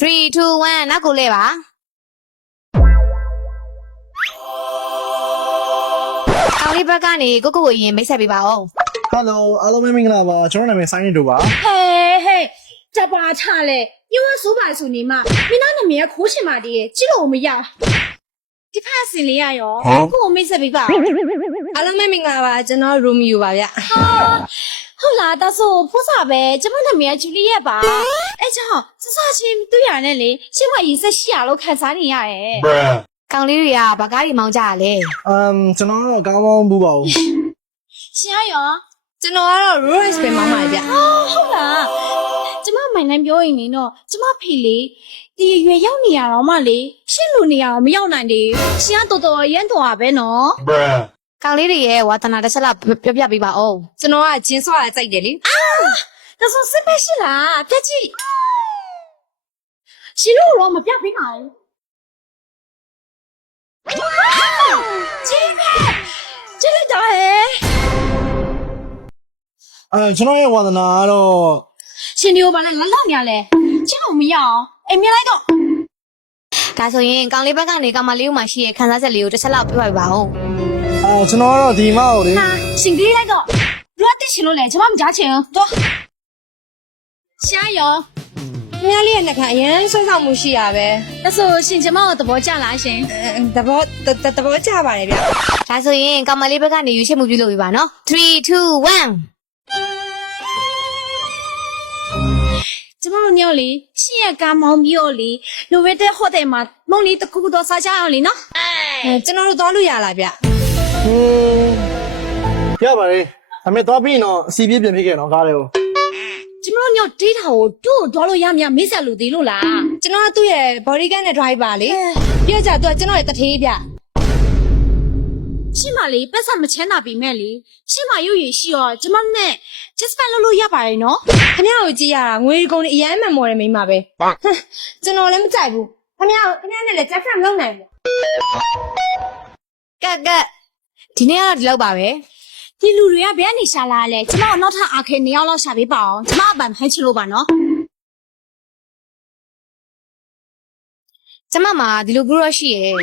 3 2 1နောက်ကိုလဲပါကောင်လေးဘက်ကနေကိုအရင်မိတ်ဆက်ပေးပါဦး Hello အားလုံးပဲမင်္ဂလာပါကျွန်တော်နာမည်ဆိုင်းနေတို့ပါ 嘿，这把差嘞，因为手把手你嘛，你那里面苦些嘛的，记了我们呀。ဒီဖက်စင်လေးရရောကိုမိတ်ဆက်ပေးပါ အားလုံးပဲမင်္ဂလာပါကျွန်တော် Romeo ပါဗျ ဟုတ်လားဒါဆိုဖိုးစားပဲကျမနာမည်ကဂျူလီယက်ပါအဲကြောင့်စစချင်းတွေ့ရနဲ့လေရှင်းမရေးဆက်ရှိရလို့ခံစားနေရရဲ့ ကောင်လေးတွေကဘာကားတွေမောင်းကြရလဲ ကျွန်တော်တော့ကောင်းကောင်းဘူးပါဦး ရှင်ရရော ကျွန်တော်ကတော့ Rolex ပဲမောင်းပါတယ်ဗျ ဟုတ်လားကျမမိုင်နှံပြောရင်တော့ကျမဖေလေဒီရွယ်ရောက်နေရတော့မှလေရှင်းလို့နေရအောင်မရောက်နိုင်သေးရှင်ကတော်တော်ရမ်းတော်ပါပဲနော် ကောင်လေးတွေရဲ့ဝါသနာတစ်ချက်လောက်ပြောပြပေးပါဦးကျွန်တော်ကဂျင်းဆွားရစိုက်တယ်လေ ဒါဆိုစစ်ပဲရှိလားပြက်ကြည့်ရှင်တို့တော့မပြပေးပါဘူးကြည့်ပဲကြည့်လိုက်တော့ဟဲ့ ကျွန်တော်ရဲ့ဝါသနာကတော့ ရှင်တို့ဘာလဲလလောက်ညာလဲကျင်းလို့မရအောင်အိမ်မြလိုက်တော့ ဒါဆိုရင်ကောင်လေးဘက်ကနေကောင်မလေးဦးမှာရှိရဲ့ခန်းစားချက်လေးကိုတစ်ချက်လောက်ပြောပြပါဦး ကျွန်တော်ကတော့ဒီမောက်လေ ဟာရှင်ကြီးလိုက်တော့ဘယ်တက်ရှင်လို့လဲကျမမကြားချင်တော့ရှားရော ။မြားလေးရဲ့နှခမ်းအရင်ဆွဆောင်မှုရှိရပဲ ဒါဆိုရှင်ကျမကိုသဘောကျလားရှင် ။သဘောကျပါတယ်ဗျ။ဒါဆိုရင်ကောင်မလေးဘက်ကနေရွေးချယ်မှုပြုလုပ်ပြပါနော်။3 2 1ကျမတို့ညောက်လေရှင်ရကမောင်းပြီးတော့လေလိုဝဲတဲ့ဟိုတယ်မှာမုံလေးတစ်ခုခုတော့စားကြအောင်လေနော် ကျွန်တော်တို့သွားလို့ရလားဗျ ရပါတယ်အမေတော့ပြီးတော့အစီပြေးပြန်ဖြစ်ခဲ့တော့ကားလေးကို ကျမတို့ညောက်တေးတာကိုတို့သွားလို့ရမလားမေးဆက်လို့သေးလို့လား ။ကျွန်တော်ကသူ့ရဲ့ body gun နဲ့ driver လေ။ပြည့်ကြသူကကျွန်တော်ရဲ့တထေးဗျ ရှင်မလေးပတ်ဆက်မချမ်းသာပြီမဲ့လေရှင်မရုပ်ရည်ရှိတော့ကျမနဲ့ just fan လုပ်လို့ရပါတယ်နော် ။ခင်ဗျားကိုကြည့်ရတာငွေကုန်တွေအရင်မှန်မော်တယ်မိန်းမပဲ။ကျွန်တော်လည်းမကြိုက်ဘူး။ခင်ဗျားနဲ့လည်း just fan မလုပ်နိုင်ဘူး။ကတ်ဒီနေ့ကတော့ဒီလောက်ပါပဲ ဒီလူတွေကဘယ်ကနေရှာလာလဲကျမတို့နောက်ထပ်အခက်2ယောက်လောက်ရှာပေးပါအောင်ကျမအပန်ဖိုင်းချလို့ပါနော် ။ကျမမှာဒီလို group ရှိရဲ့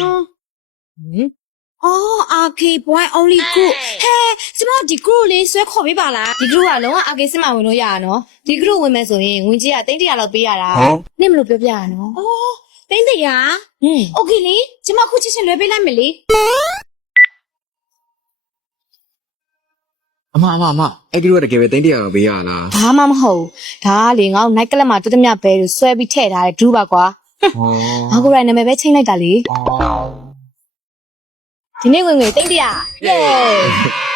အော် RK boy only group ဟဲကျမတို့ဒီ group လေးဆွဲခေါ်ပေးပါလား ဒီ group ကလုံးဝအာကေစစ်မှဝင်လို့ရတာနော်။ဒီ group ဝင်မယ်ဆိုရင်ဝင်ကြီးက300လောက်ပေးရတာ။နေ့မလို့ပြောပြရနော် အော်သိန်းတရာ ။ဟင်း โอเคလေကျမခုချစ်ချင်လွှဲပေးလိုက်မယ်လေ အမအဲ့ဒီတော့တကယ်ပဲ300တော့ပေးရလား ဘာမှမဟုတ်။ဒါကလေငါ့ကို night club မှာတူတမျှဘဲလို့ဆွဲပြီးထည့်ထားတဲ့ group ပါကွာ။ ဟော ငါကိုယ်တိုင်နာမည်ပဲချိန်လိုက်တာလေဒီနေ့ဝင်ငွေ300 Yay